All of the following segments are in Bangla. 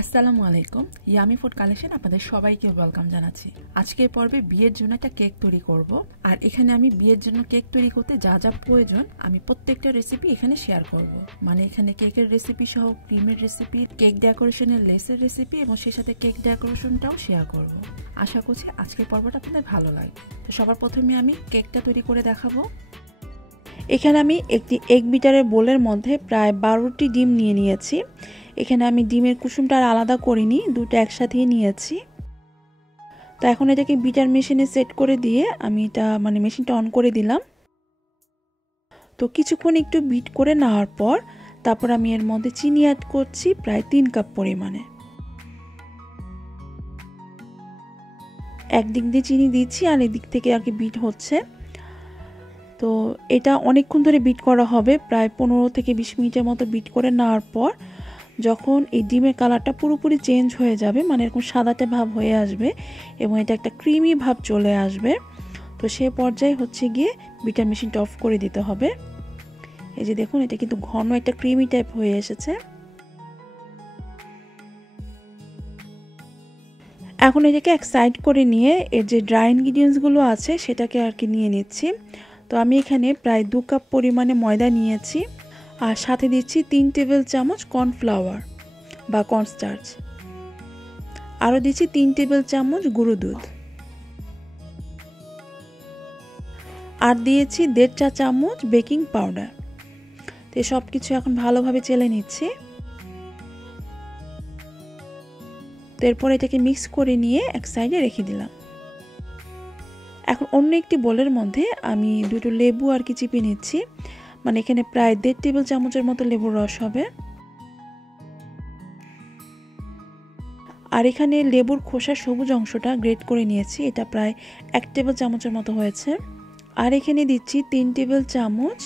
আসসালামু আলাইকুম, ইয়ামি ফুড কালেকশন আপনাদের সবাইকে ওয়েলকাম জানাচ্ছি। আজকের পর্বে বিয়ের জন্য একটা কেক তৈরি করব। আর এখানে আমি বিয়ের জন্য কেক তৈরি করতে যা যা প্রয়োজন আমি প্রত্যেকটা রেসিপি এখানে শেয়ার করব। মানে এখানে কেকের রেসিপি সহ ক্রিমের রেসিপি, কেক ডেকোরেশনের লেসের রেসিপি এবং সেই সাথে কেক ডেকোরেশনটাও শেয়ার করব। আশা করছি আজকের পর্বটা আপনাদের ভালো লাগবে। তো সবার প্রথমে আমি কেকটা তৈরি করে দেখাবো। এখানে আমি একটি এগ বিটারের বোলের মধ্যে প্রায় 12টি ডিম নিয়ে নিয়েছি। এখানে আমি ডিমের কুসুমটা আলাদা করিনি, দুটো একসাথেই নিয়েছি। তো এখন এটাকে বিটার মেশিনে সেট করে দিয়ে আমি এটা মেশিনটা অন করে দিলাম। তো কিছুক্ষণ একটু বিট করে নেওয়ার পর তারপর আমি এর মধ্যে চিনি অ্যাড করছি প্রায় 3 কাপ পরিমাণে। একদিক দিয়ে চিনি দিচ্ছি আর এদিক থেকে আর কি বিট হচ্ছে। তো এটা অনেকক্ষণ ধরে বিট করা হবে, প্রায় 15 থেকে 20 মিনিটের মতো বিট করে নেওয়ার পর যখন এই ডিমের কালারটা পুরোপুরি চেঞ্জ হয়ে যাবে, মানে এরকম সাদাটে ভাব হয়ে আসবে এবং এটা একটা ক্রিমি ভাব চলে আসবে, তো সে পর্যায়ে হচ্ছে গিয়ে বিটার মেশিনটা অফ করে দিতে হবে। এই যে দেখুন, এটা কিন্তু ঘন একটা ক্রিমি টাইপ হয়ে এসেছে। এখন এটাকে এক সাইড করে নিয়ে এর যে ড্রাই ইনগ্রিডিয়েন্টসগুলো আছে সেটাকে আর কি নিয়ে নিচ্ছি। তো আমি এখানে প্রায় 2 কাপ পরিমাণে ময়দা নিয়েছি আর সাথে দিচ্ছি 3 টেবিল চামচ কর্নফ্লাওয়ার বা কর্নস্টার্চ, আরও দিচ্ছি 3 টেবিল চামচ গুঁড়ো দুধ, আর দিয়েছি 1.5 চা চামচ বেকিং পাউডার। তো সব কিছু এখন ভালোভাবে চেলে নিচ্ছি। তো এরপর এটাকে মিক্স করে নিয়ে এক সাইডে রেখে দিলাম। এখন অন্য একটি বোলের মধ্যে আমি দুটো লেবু আর কি চিপে নিচ্ছি, মানে এখানে প্রায় 1.5 টেবিল চামচের মতো লেবুর রস হবে। আর এখানে লেবুর খোসার সবুজ অংশটা গ্রেট করে নিয়েছি, এটা প্রায় 1 টেবিল চামচের মতো হয়েছে। আর এখানে দিচ্ছি 3 টেবিল চামচ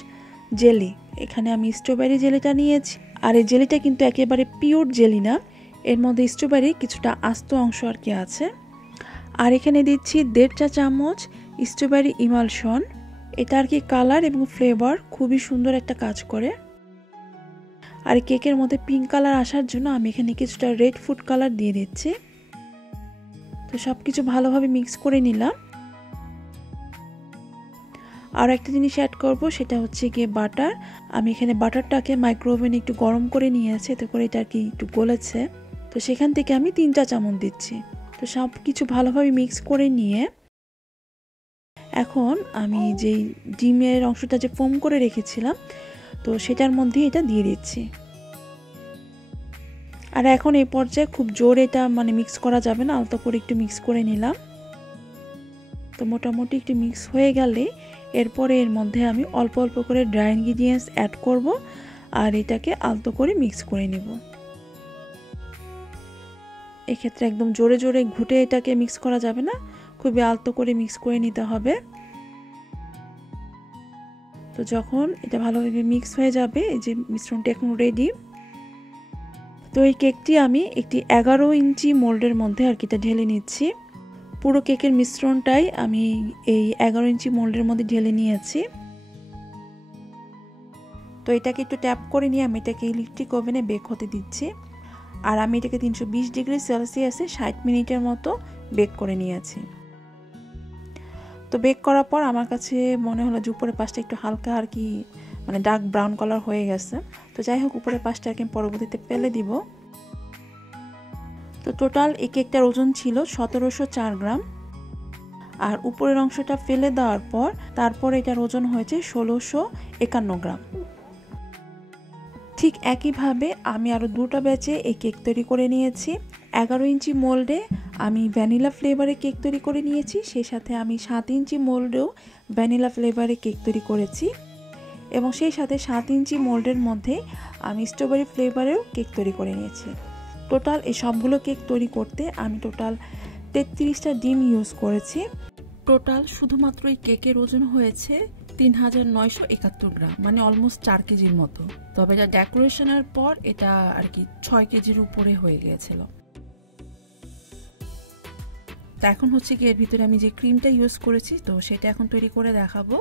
জেলি, এখানে আমি স্ট্রবেরি জেলিটা নিয়েছি। আর এই জেলিটা কিন্তু একেবারে পিওর জেলি না, এর মধ্যে স্ট্রবেরি কিছুটা আস্ত অংশ আর কি আছে। আর এখানে দিচ্ছি 1.5 চা চামচ স্ট্রবেরি ইমালশন, এটা আর কি কালার এবং ফ্লেভার খুবই সুন্দর একটা কাজ করে। আর কেকের মধ্যে পিঙ্ক কালার আসার জন্য আমি এখানে কিছুটা রেড ফুড কালার দিয়ে দিচ্ছি। তো সব কিছু ভালোভাবে মিক্স করে নিলাম। আর একটা জিনিস অ্যাড করব, সেটা হচ্ছে গিয়ে বাটার। আমি এখানে বাটারটাকে মাইক্রোওভেনে একটু গরম করে নিয়েছি, এতে করে এটা আর কি একটু গলেছে। তো সেখান থেকে আমি 3 চা চামচ দিচ্ছি। তো সব কিছু ভালোভাবে মিক্স করে নিয়ে এখন আমি যেই ডিমের অংশটা যে ফোম করে রেখেছিলাম তো সেটার মধ্যে এটা দিয়ে দিচ্ছি। আর এখন এই পর্যায়ে খুব জোরে এটা মিক্স করা যাবে না, আলতো করে একটু মিক্স করে নিলাম। তো মোটামুটি একটু মিক্স হয়ে গেলে এরপরে এর মধ্যে আমি অল্প অল্প করে ড্রাই ইনগ্রিডিয়েন্টস অ্যাড করব আর এটাকে আলতো করে মিক্স করে নেব। এক্ষেত্রে একদম জোরে জোরে ঘুটে এটাকে মিক্স করা যাবে না, খুবই আলতো করে মিক্স করে নিতে হবে। তো যখন এটা ভালোভাবে মিক্স হয়ে যাবে, এই যে মিশ্রণটা এখন রেডি। তো এই কেকটি আমি একটি 11 ইঞ্চি মোল্ডের মধ্যে আর কি এটা ঢেলে নিচ্ছি। পুরো কেকের মিশ্রণটাই আমি এই 11 ইঞ্চি মোল্ডের মধ্যে ঢেলে নিয়েছি। তো এটাকে একটু ট্যাপ করে নিয়ে আমি এটাকে ইলেকট্রিক ওভেনে বেক হতে দিচ্ছি। আর আমি এটাকে 320 ডিগ্রি সেলসিয়াসে 60 মিনিটের মতো বেক করে নিয়েছি। তো বেক করার পর আমার কাছে মনে হলো যে উপরের পাশটা একটু হালকা আর কি ডার্ক ব্রাউন কালার হয়ে গেছে। তো যাই হোক, উপরের পাশটা আর কি পরবর্তীতে ফেলে দিব। তো টোটাল এই কেকটার ওজন ছিল 1704 গ্রাম। আর উপরের অংশটা ফেলে দেওয়ার পর তারপর এটার ওজন হয়েছে 1651 গ্রাম। ঠিক একইভাবে আমি আরও 2টা ব্যাচে এই কেক তৈরি করে নিয়েছি। 11 ইঞ্চি মোল্ডে আমি ভ্যানিলা ফ্লেভারে কেক তৈরি করে নিয়েছি, সেই সাথে আমি 7 ইঞ্চি মোল্ডেও ভ্যানিলা ফ্লেভারে কেক তৈরি করেছি এবং সেই সাথে 7 ইঞ্চি মোল্ডের মধ্যে আমি স্ট্রবেরি ফ্লেভারেও কেক তৈরি করে নিয়েছি। টোটাল এই সবগুলো কেক তৈরি করতে আমি টোটাল 33টা ডিম ইউজ করেছি। টোটাল শুধুমাত্র এই কেকের ওজন হয়েছে 3971 গ্রাম, মানে অলমোস্ট 4 কেজির মতো। তবে এটা ডেকোরেশনের পর এটা আর কি 6 কেজির উপরে হয়ে গিয়েছিল। তো এখন হচ্ছে কি এর ভিতরে আমি যে ক্রিমটা ইউজ করেছি তো সেটা এখন তৈরি করে দেখাবো।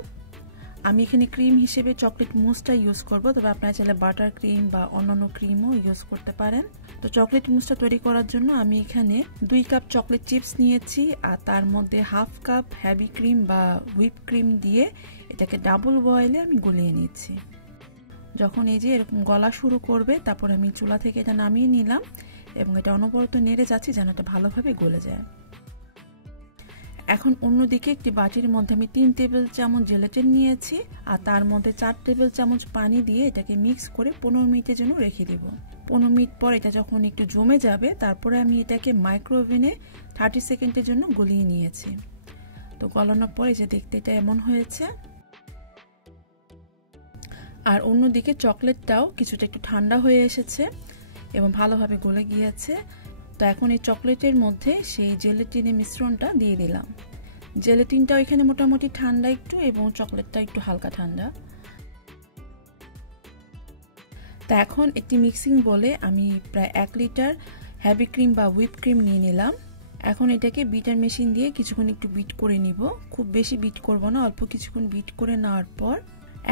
আমি এখানে ক্রিম হিসেবে চকলেট মুসটা ইউজ করব, তবে আপনারা চাইলে বাটার ক্রিম বা অন্যান্য ক্রিমও ইউজ করতে পারেন। তো চকলেট মুসটা তৈরি করার জন্য আমি এখানে 2 কাপ চকলেট চিপস নিয়েছি, আর তার মধ্যে হাফ কাপ হেভি ক্রিম বা হুইপ ক্রিম দিয়ে এটাকে ডাবল বয়েলে আমি গলিয়ে নিয়েছি। যখন এই যে এরকম গলা শুরু করবে, তারপর আমি চুলা থেকে এটা নামিয়ে নিলাম এবং এটা অনবরত নেড়ে যাচ্ছি যেন এটা ভালোভাবে গলে যায়। এখন অন্যদিকে একটি বাটির মধ্যে আমি 3 টেবিল চামচ জেলাটিন নিয়েছি, আর তার মধ্যে 4 টেবিল চামচ পানি দিয়ে এটাকে মিক্স করে 15 মিনিটের জন্য রেখে দিব। 15 মিনিট পর এটা যখন একটু জমে যাবে, তারপরে আমি এটাকে মাইক্রোওভেনে 30 সেকেন্ডের জন্য গলিয়ে নিয়েছি। তো গলানোর পরে যে দেখতে এটা এমন হয়েছে। আর অন্যদিকে চকলেটটাও কিছুটা একটু ঠান্ডা হয়ে এসেছে এবং ভালোভাবে গলে গিয়েছে। তো এখন এই চকলেটের মধ্যে সেই জেলাটিনের মিশ্রণটা দিয়ে দিলাম। জেলাটিনটাও এখানে মোটামুটি ঠান্ডা একটু এবং চকলেটটা একটু হালকা ঠান্ডা। তা এখন একটি মিক্সিং বলে আমি প্রায় 1 লিটার হেভি ক্রিম বা হুইপ ক্রিম নিয়ে নিলাম। এখন এটাকে বিটার মেশিন দিয়ে কিছুক্ষণ একটু বিট করে নিব, খুব বেশি বিট করব না, অল্প কিছুক্ষণ বিট করে নেওয়ার পর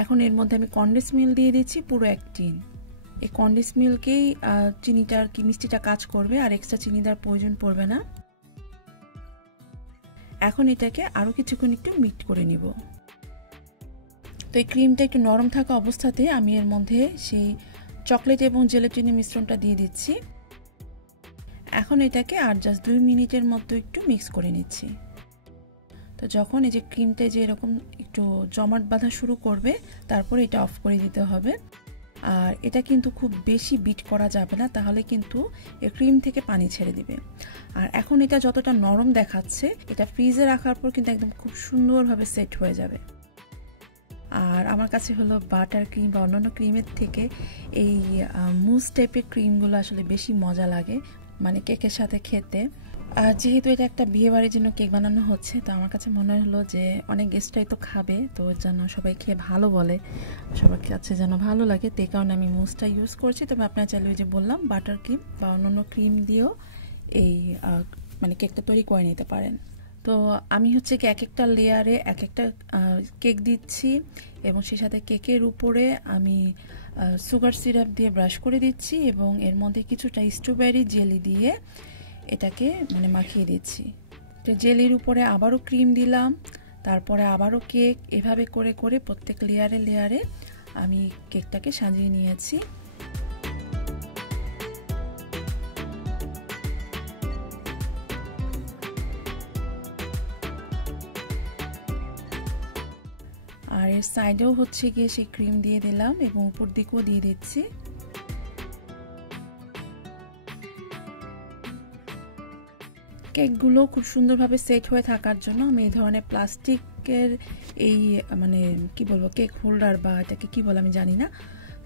এখন এর মধ্যে আমি কনডেন্স মিল্ক দিয়ে দিচ্ছি পুরো 1 টিন। এই কনডেন্স মিল্কেই চিনিটার কি মিষ্টিটা কাজ করবে, আর এক্সট্রা চিনি দেওয়ার প্রয়োজন পড়বে না। এখন এটাকে আরো কিছুক্ষণ একটু মিক্স করে নিব। তো এই ক্রিমটা একটু নরম থাকা অবস্থাতে আমি এর মধ্যে সেই চকলেট এবং জেলাটিনের মিশ্রণটা দিয়ে দিচ্ছি। এখন এটাকে আর জাস্ট 2 মিনিটের মতো একটু মিক্স করে নিচ্ছি। তো যখন এই যে ক্রিমটা যে এরকম একটু জমাট বাঁধা শুরু করবে, তারপর এটা অফ করে দিতে হবে। আর এটা কিন্তু খুব বেশি বিট করা যাবে না, তাহলে কিন্তু এই ক্রিম থেকে পানি ছেড়ে দিবে। আর এখন এটা যতটা নরম দেখাচ্ছে, এটা ফ্রিজে রাখার পর কিন্তু একদম খুব সুন্দরভাবে সেট হয়ে যাবে। আর আমার কাছে হলো বাটার ক্রিম বা অন্যান্য ক্রিমের থেকে এই মুস টাইপের ক্রিমগুলো আসলে বেশি মজা লাগে, মানে কেকের সাথে খেতে। আর যেহেতু এটা একটা বিয়ে বাড়ির জন্য কেক বানানো হচ্ছে, তো আমার কাছে মনে হলো যে অনেক গেস্টরাই তো খাবে, তো যেন সবাই খেয়ে ভালো বলে, সবার কাছে যেন ভালো লাগে, তো এই কারণে আমি মুসটা ইউজ করছি। তবে আপনারা চাইলে ওই যে বললাম বাটার ক্রিম বা অন্যান্য ক্রিম দিয়েও এই মানে কেকটা তৈরি করে নিতে পারেন। তো আমি হচ্ছে কি এক একটা লেয়ারে এক একটা কেক দিচ্ছি এবং সেই সাথে কেকের উপরে আমি সুগার সিরাপ দিয়ে ব্রাশ করে দিচ্ছি এবং এর মধ্যে কিছুটা স্ট্রবেরি জেলি দিয়ে এটাকে মানে মাখিয়ে দিচ্ছি। তো জেলির উপরে আবারও ক্রিম দিলাম, তারপরে আবারও কেক, এভাবে করে করে প্রত্যেক লেয়ারে লেয়ারে আমি কেকটাকে সাজিয়ে নিয়েছি। আর এর সাইডেও হচ্ছে গিয়ে সেই ক্রিম দিয়ে দিলাম এবং উপর দিকেও দিয়ে দিচ্ছি। কেকগুলো খুব সুন্দরভাবে সেট হয়ে থাকার জন্য আমি এই ধরনের প্লাস্টিকের এই মানে কি বলবো কেক হোল্ডার বা এটাকে কি বলে আমি জানি না,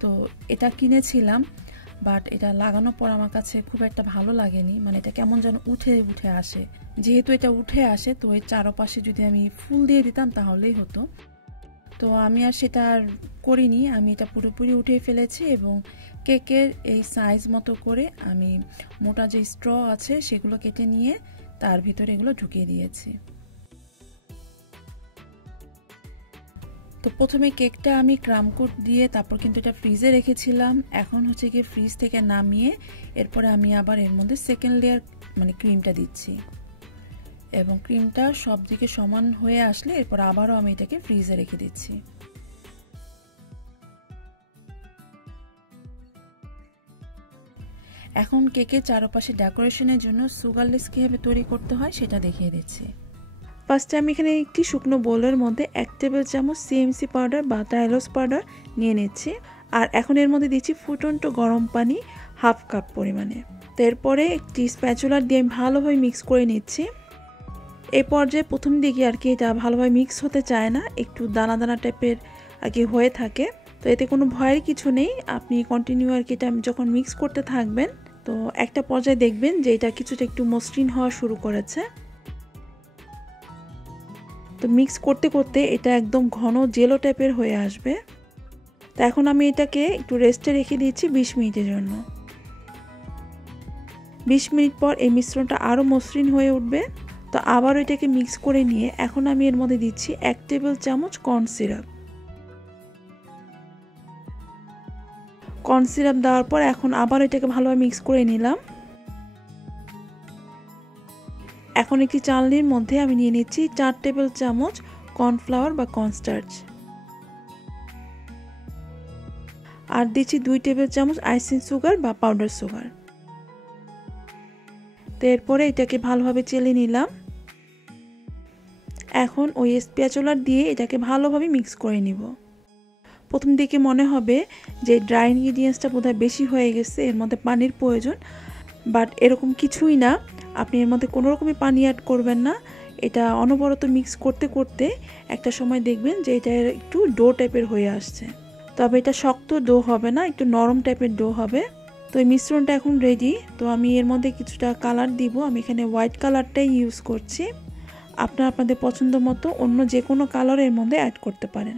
তো এটা কিনেছিলাম, বাট এটা লাগানোর পর আমার কাছে খুব একটা ভালো লাগেনি, মানে এটা কেমন যেন উঠে উঠে আসে। যেহেতু এটা উঠে আসে, তো এর চারপাশে যদি আমি ফুল দিয়ে দিতাম তাহলেই হতো, তো আমি আর সেটা আর করিনি। আমি এটা পুরোপুরি উঠে ফেলেছি এবং কেকের এই সাইজ মতো করে আমি মোটা যে স্ট্র আছে সেগুলো কেটে নিয়ে তার ভিতরে এগুলো ঢুকিয়ে দিয়েছি। তো প্রথমে কেকটা আমি ক্রাম কোট দিয়ে তারপর কিন্তু এটা ফ্রিজে রেখেছিলাম। এখন হচ্ছে গিয়ে ফ্রিজ থেকে নামিয়ে এরপরে আমি আবার এর মধ্যে সেকেন্ড লেয়ার মানে ক্রিমটা দিচ্ছি এবং ক্রিমটা সব দিকে সমান হয়ে আসলে এরপর আবারও আমি এটাকে ফ্রিজে রেখে দিচ্ছি। এখন কেকের চারপাশে ডেকোরেশনের জন্য সুগারলেস কিভাবে তৈরি করতে হয় সেটা দেখিয়ে দিচ্ছি। ফার্স্টে আমি এখানে একটি শুকনো বোলের মধ্যে 1 টেবিল চামচ সিএমসি পাউডার বা টাইলোস পাউডার নিয়ে নিচ্ছি, আর এখন এর মধ্যে দিচ্ছি ফুটন্ত গরম পানি হাফ কাপ পরিমাণে। তো এরপরে একটি স্প্যাচুলার দিয়ে আমি ভালোভাবে মিক্স করে নিচ্ছি। এই পর্যায়ে প্রথম দিকে আর কি এটা ভালোভাবে মিক্স হতে চায় না, একটু দানা দানা টাইপের আর কি হয়ে থাকে, তো এতে কোনো ভয়ের কিছু নেই। আপনি কন্টিনিউ আর কি এটা যখন মিক্স করতে থাকবেন, তো একটা পর্যায়ে দেখবেন যে এটা কিছুটা একটু মসৃণ হওয়া শুরু করেছে। তো মিক্স করতে করতে এটা একদম ঘন জেলো টাইপের হয়ে আসবে। তো এখন আমি এটাকে একটু রেস্টে রেখে দিয়েছি 20 মিনিটের জন্য। 20 মিনিট পর এই মিশ্রণটা আরও মসৃণ হয়ে উঠবে। তো আবার এটাকে মিক্স করে নিয়ে এখন আমি এর মধ্যে দিচ্ছি 1 টেবিল চামচ কর্ন সিরাপ। কর্ন সিরাপ দেওয়ার পর এখন আবার এটাকে ভালোভাবে মিক্স করে নিলাম। এখন একটি চালনির মধ্যে আমি নিয়ে নিচ্ছি 4 টেবিল চামচ কর্নফ্লাওয়ার বা কর্নস্টার্চ, আর দিচ্ছি 2 টেবিল চামচ আইসিং সুগার বা পাউডার সুগার। তো এরপরে এটাকে ভালোভাবে চেলে নিলাম। এখন ওই স্প্যাচুলার দিয়ে এটাকে ভালোভাবে মিক্স করে নিব। প্রথম দিকে মনে হবে যে ড্রাই ইনগ্রিডিয়েন্টসটা বোধহয় বেশি হয়ে গেছে, এর মধ্যে পানির প্রয়োজন, বাট এরকম কিছুই না। আপনি এর মধ্যে কোনো রকমের পানি অ্যাড করবেন না। এটা অনবরত মিক্স করতে করতে একটা সময় দেখবেন যে এটা একটু ডো টাইপের হয়ে আসছে। তবে এটা শক্ত ডো হবে না, একটু নরম টাইপের ডো হবে। তো এই মিশ্রণটা এখন রেডি। তো আমি এর মধ্যে কিছুটা কালার দিব। আমি এখানে হোয়াইট কালারটাই ইউজ করছি। আপনারা আপনাদের পছন্দ মতো অন্য যে কোনো কালার এর মধ্যে অ্যাড করতে পারেন।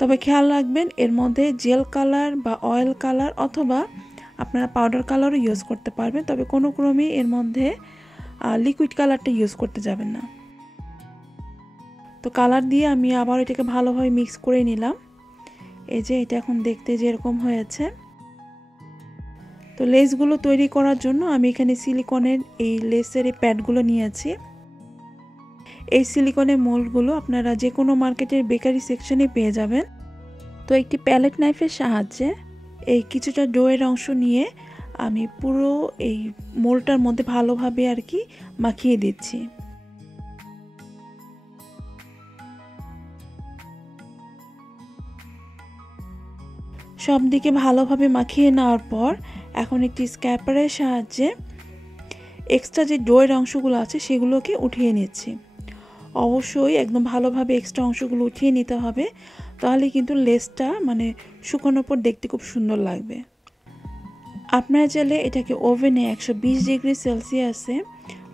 তবে খেয়াল রাখবেন এর মধ্যে জেল কালার বা অয়েল কালার অথবা আপনারা পাউডার কালারও ইউজ করতে পারবেন, তবে কোনো ক্রমেই এর মধ্যে লিকুইড কালারটা ইউজ করতে যাবেন না। তো কালার দিয়ে আমি আবার এটাকে ভালোভাবে মিক্স করে নিলাম। এই যে এটা এখন দেখতে যেরকম হয়েছে। তো লেসগুলো তৈরি করার জন্য আমি এখানে সিলিকনের এই লেসের এই প্যাডগুলো নিয়েছি। এই সিলিকনের মোল্ডগুলো আপনারা যে কোনো মার্কেটের বেকারি সেকশনে পেয়ে যাবেন। তো একটি প্যালেট নাইফের সাহায্যে এই কিছুটা ডোয়ের অংশ নিয়ে আমি পুরো এই মোল্ডটার মধ্যে ভালোভাবে আর কি মাখিয়ে দিচ্ছি। সব দিকে ভালোভাবে মাখিয়ে নেওয়ার পর এখন একটি স্ক্যাপারের সাহায্যে এক্সট্রা যে ডোয়ের অংশগুলো আছে সেগুলোকে উঠিয়ে নিচ্ছি। অবশ্যই একদম ভালোভাবে এক্সট্রা অংশগুলো উঠিয়ে নিতে হবে, তাহলে কিন্তু লেসটা মানে শুকানোর পর দেখতে খুব সুন্দর লাগবে। আপনারা চাইলে এটাকে ওভেনে 120 ডিগ্রি সেলসিয়াসে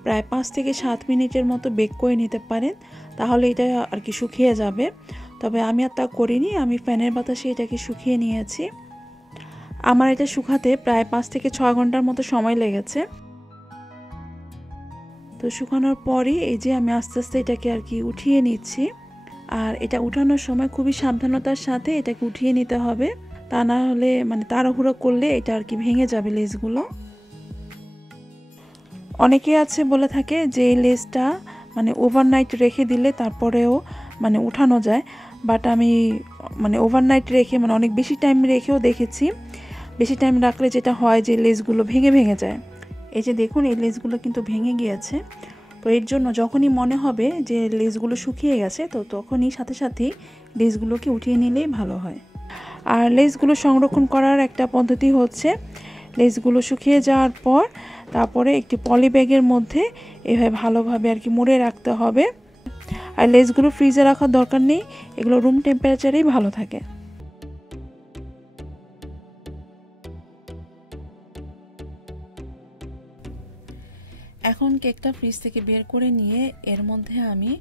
প্রায় 5 থেকে 7 মিনিটের মতো বেক করে নিতে পারেন, তাহলে এটা আর কি শুকিয়ে যাবে। তবে আমি আর তা করিনি, আমি ফ্যানের বাতাসে এটাকে শুকিয়ে নিয়েছি। আমার এটা শুকাতে প্রায় 5 থেকে 6 ঘন্টার মতো সময় লেগেছে। তো শুকানোর পরই এই যে আমি আস্তে আস্তে এটাকে আর কি উঠিয়ে নিচ্ছি। আর এটা উঠানোর সময় খুবই সাবধানতার সাথে এটাকে উঠিয়ে নিতে হবে, তা না হলে মানে তাড়াহুড়ো করলে এটা আর কি ভেঙে যাবে লেসগুলো। অনেকে আছে বলে থাকে যে এই লেসটা মানে ওভারনাইট রেখে দিলে তারপরেও মানে উঠানো যায়, বাট আমি মানে ওভারনাইট রেখে মানে অনেক বেশি টাইম রেখেও দেখেছি। বেশি টাইম রাখলে যেটা হয় যে লেসগুলো ভেঙে ভেঙে যায়। এই যে দেখুন এই লেসগুলো কিন্তু ভেঙে গিয়েছে। তো এর জন্য যখনই মনে হবে যে লেসগুলো শুকিয়ে গেছে তো তখনই সাথে সাথেই লেসগুলোকে উঠিয়ে নিলেই ভালো হয়। আর লেসগুলো সংরক্ষণ করার একটা পদ্ধতি হচ্ছে লেসগুলো শুকিয়ে যাওয়ার পর তারপরে একটি পলি ব্যাগের মধ্যে এভাবে ভালোভাবে আর কি মুড়ে রাখতে হবে। আর লেসগুলো ফ্রিজে রাখার দরকার নেই, এগুলো রুম টেম্পারেচারেই ভালো থাকে। এখন কেকটা ফ্রিজ থেকে বের করে নিয়ে এর মধ্যে আমি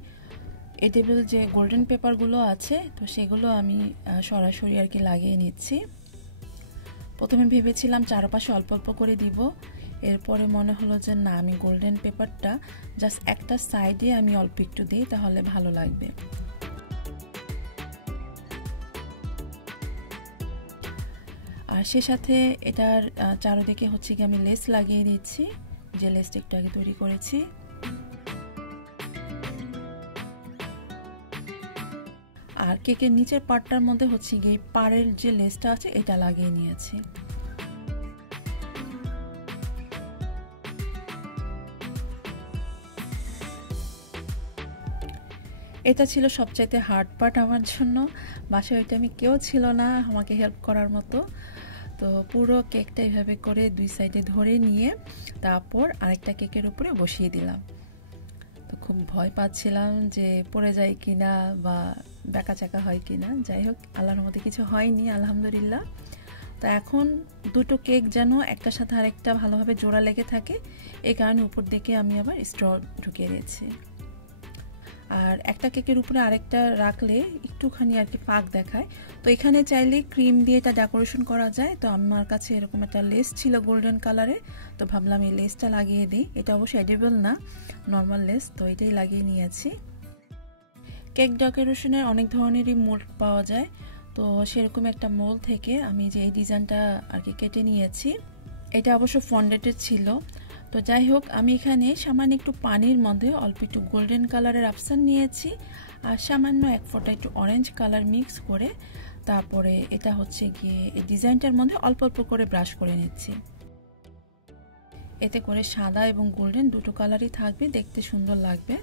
এডিবল যে গোল্ডেন পেপারগুলো আছে তো সেগুলো আমি সরাসরি আর কি লাগিয়ে নিচ্ছি। প্রথমে ভেবেছিলাম চারপাশে অল্প অল্প করে দিব, এরপরে মনে হলো যে না, আমি গোল্ডেন পেপারটা জাস্ট একটা সাইডে আমি অল্প একটু দিই, তাহলে ভালো লাগবে। আর সে সাথে এটার চারদিকে হচ্ছে কি আমি লেস লাগিয়ে দিচ্ছি, যে লেসটা একটু আগে তৈরি করেছি। আর কেকের নিচের পার্টটার মধ্যে হচ্ছে গিয়ে পাড়ের যে লেসটা আছে এটা লাগিয়ে নিয়েছি। এটা ছিল সবচাইতে হার্ড পার্ট আমার জন্য। বাসায় ওইটা আমি কেউ ছিল না আমাকে হেল্প করার মতো। তো পুরো কেকটা এইভাবে করে দুই সাইডে ধরে নিয়ে তারপর আরেকটা কেকের উপরে বসিয়ে দিলাম। তো খুব ভয় পাচ্ছিলাম যে পড়ে যায় কিনা বা বেঁকাচাকা হয় কিনা। যাই হোক, আল্লাহর মধ্যে কিছু হয়নি, আলহামদুলিল্লাহ। তো এখন দুটো কেক যেন একটার সাথে আরেকটা ভালোভাবে জোড়া লেগে থাকে, এই কারণে উপর দিকে আমি আবার স্ট্র ঢুকিয়ে দিয়েছি। আর একটা কেকের উপরে আরেকটা রাখলে একটুখানি আর কি ফাঁক দেখায়। তো এখানে চাইলে ক্রিম দিয়ে এটা ডেকোরেশন করা যায়। তো আমার কাছে এরকম একটা লেস ছিল গোল্ডেন কালারে, তো ভাবলাম এই লেসটা লাগিয়ে দিই। এটা অবশ্যই এডিবল না, নর্মাল লেস, তো এটাই লাগিয়ে নিয়েছি। কেক ডেকোরেশনের অনেক ধরনেরই মোল্ড পাওয়া যায়, তো সেরকম একটা মোল থেকে আমি যে এই ডিজাইনটা আর কি কেটে নিয়েছি। এটা অবশ্য ফন্ডেটেড ছিল। তো যাই হোক, আমি এখানে সামান্য একটু পানির মধ্যে অল্প একটু গোল্ডেন কালারের অপশান নিয়েছি আর সামান্য এক ফোঁটা একটু অরেঞ্জ কালার মিক্স করে তারপরে এটা হচ্ছে গিয়ে এই ডিজাইনটার মধ্যে অল্প অল্প করে ব্রাশ করে নিচ্ছি। এতে করে সাদা এবং গোল্ডেন দুটো কালারই থাকবে, দেখতে সুন্দর লাগবে।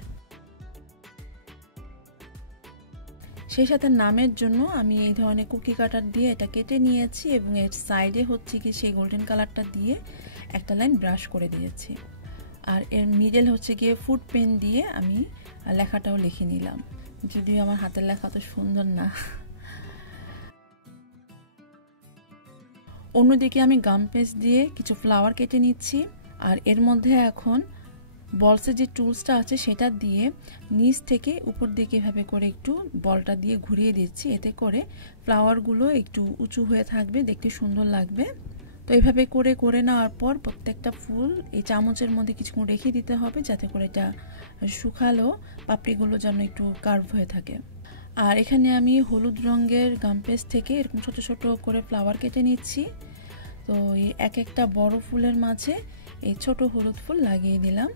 সেই সাথে নামের জন্য আমি এই ধরনের কুকি কাটার দিয়ে এটা কেটে নিয়েছি এবং এর সাইডে হচ্ছে কি সেই গোল্ডেন কালারটা দিয়ে একটা লাইন ব্রাশ করে দিয়েছি। আর এর মিডল হচ্ছে গিয়ে ফুড পেন দিয়ে আমি লেখাটাও লিখে নিলাম, যদিও আমার হাতের লেখা তো সুন্দর না। অন্যদিকে আমি গাম পেস্ট দিয়ে কিছু ফ্লাওয়ার কেটে নিচ্ছি আর এর মধ্যে এখন বলসের যে টুলসটা আছে সেটা দিয়ে নিচ থেকে উপর দিকে এভাবে করে একটু বলটা দিয়ে ঘুরিয়ে দিচ্ছি। এতে করে ফ্লাওয়ারগুলো একটু উঁচু হয়ে থাকবে, দেখতে সুন্দর লাগবে। তো এইভাবে করে করে নেওয়ার পর প্রত্যেকটা ফুল এই চামচের মধ্যে কিছুক্ষণ রেখে দিতে হবে, যাতে করে এটা শুকালেও পাপড়িগুলো যেন একটু কার্ভ হয়ে থাকে। আর এখানে আমি হলুদ রঙের গাম পেস্ট থেকে এরকম ছোট ছোট করে ফ্লাওয়ার কেটে নিচ্ছি। তো এই এক একটা বড় ফুলের মাঝে এই ছোট হলুদ ফুল লাগিয়ে দিলাম।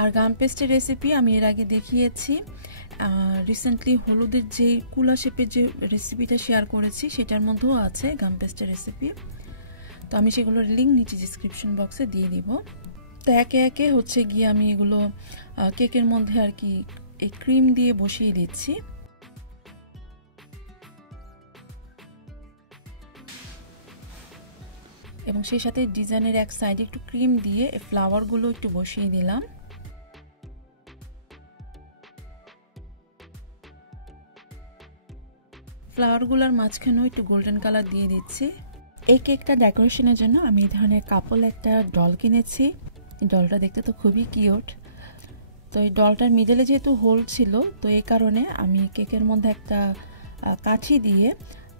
আর গাম পেস্টের রেসিপি আমি এর আগে দেখিয়েছি, রিসেন্টলি হলুদের যে কুলা শেপের যে রেসিপিটা শেয়ার করেছি সেটার মধ্যেও আছে গাম পেস্টের রেসিপি। তো আমি সেগুলোর লিঙ্ক নিচে ডিসক্রিপশন বক্সে দিয়ে দিব। তো একে একে হচ্ছে গিয়ে আমি এগুলো কেকের মধ্যে আর কি এই ক্রিম দিয়ে বসিয়ে দিচ্ছি। এবং সেই সাথে ডিজাইনের এক সাইডে একটু ক্রিম দিয়ে এই ফ্লাওয়ারগুলো একটু বসিয়ে দিলাম। ফ্লাওয়ারগুলোর মাঝখানেও একটু গোল্ডেন কালার দিয়ে দিচ্ছি। এই কেকটা ডেকোরেশনের জন্য আমি এই ধরনের কাপল একটা ডল কিনেছি। ডলটা দেখতে তো খুবই কিউট। তো এই ডলটার মিডলে যেহেতু হোল ছিল, তো এই কারণে আমি কেকের মধ্যে একটা কাঠি দিয়ে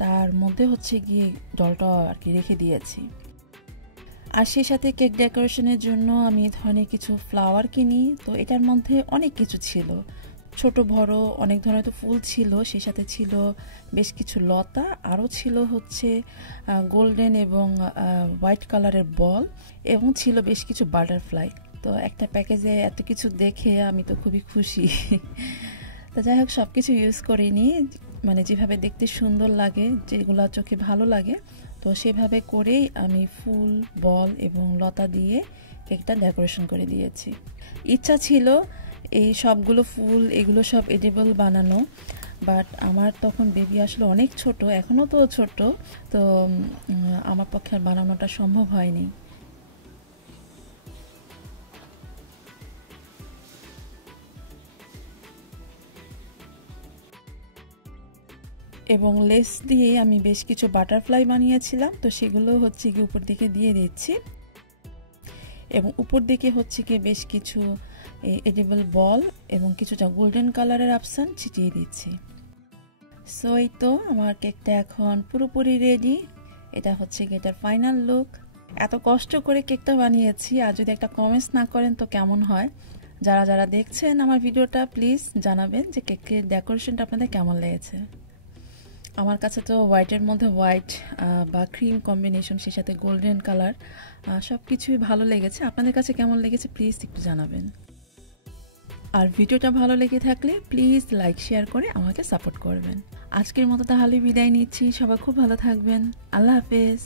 তার মধ্যে হচ্ছে গিয়ে ডলটা আর কি রেখে দিয়েছি। আর সেই সাথে কেক ডেকোরেশনের জন্য আমি এই ধরনের কিছু ফ্লাওয়ার কিনি। তো এটার মধ্যে অনেক কিছু ছিল, ছোট বড় অনেক ধরনের তো ফুল ছিল, সেই সাথে ছিল বেশ কিছু লতা, আরও ছিল হচ্ছে গোল্ডেন এবং হোয়াইট কালারের বল, এবং ছিল বেশ কিছু বাটারফ্লাই। তো একটা প্যাকেজে এত কিছু দেখে আমি তো খুবই খুশি। তো যাই হোক, সব কিছু ইউজ করিনি, মানে যেভাবে দেখতে সুন্দর লাগে, যেগুলো চোখে ভালো লাগে, তো সেভাবে করেই আমি ফুল, বল এবং লতা দিয়ে কেকটা ডেকোরেশন করে দিয়েছি। ইচ্ছা ছিল এই সবগুলো ফুল এগুলো সব এডিবল বানানো, বাট আমার তখন বেবি আসলে অনেক ছোট, এখনও তো ছোট, তো আমার পক্ষে আর বানানোটা সম্ভব হয়নি। এবং লেস দিয়ে আমি বেশ কিছু বাটারফ্লাই বানিয়েছিলাম, তো সেগুলো হচ্ছে কি উপর দিকে দিয়ে দিচ্ছি এবং উপর দিকে হচ্ছে কি বেশ কিছু এডিবল বল এবং কিছুটা গোল্ডেন কালারের অপশান ছিটিয়ে দিচ্ছি। সো এই তো আমার কেকটা এখন পুরোপুরি রেডি। এটা হচ্ছে কি এটার ফাইনাল লুক। এত কষ্ট করে কেকটা বানিয়েছি, আর যদি একটা কমেন্টস না করেন তো কেমন হয়। যারা যারা দেখছেন আমার ভিডিওটা প্লিজ জানাবেন যে কেকের ডেকোরেশনটা আপনাদের কেমন লেগেছে। আমার কাছে তো হোয়াইটের মধ্যে হোয়াইট বা ক্রিম কম্বিনেশন, সেই সাথে গোল্ডেন কালার, সব কিছুই ভালো লেগেছে। আপনাদের কাছে কেমন লেগেছে প্লিজ একটু জানাবেন। আর ভিডিওটা ভালো লেগে থাকলে প্লিজ লাইক শেয়ার করে আমাকে সাপোর্ট করবেন। আজকের মতো তাহলে বিদায় নিচ্ছি। সবাই খুব ভালো থাকবেন। আল্লাহ হাফেজ।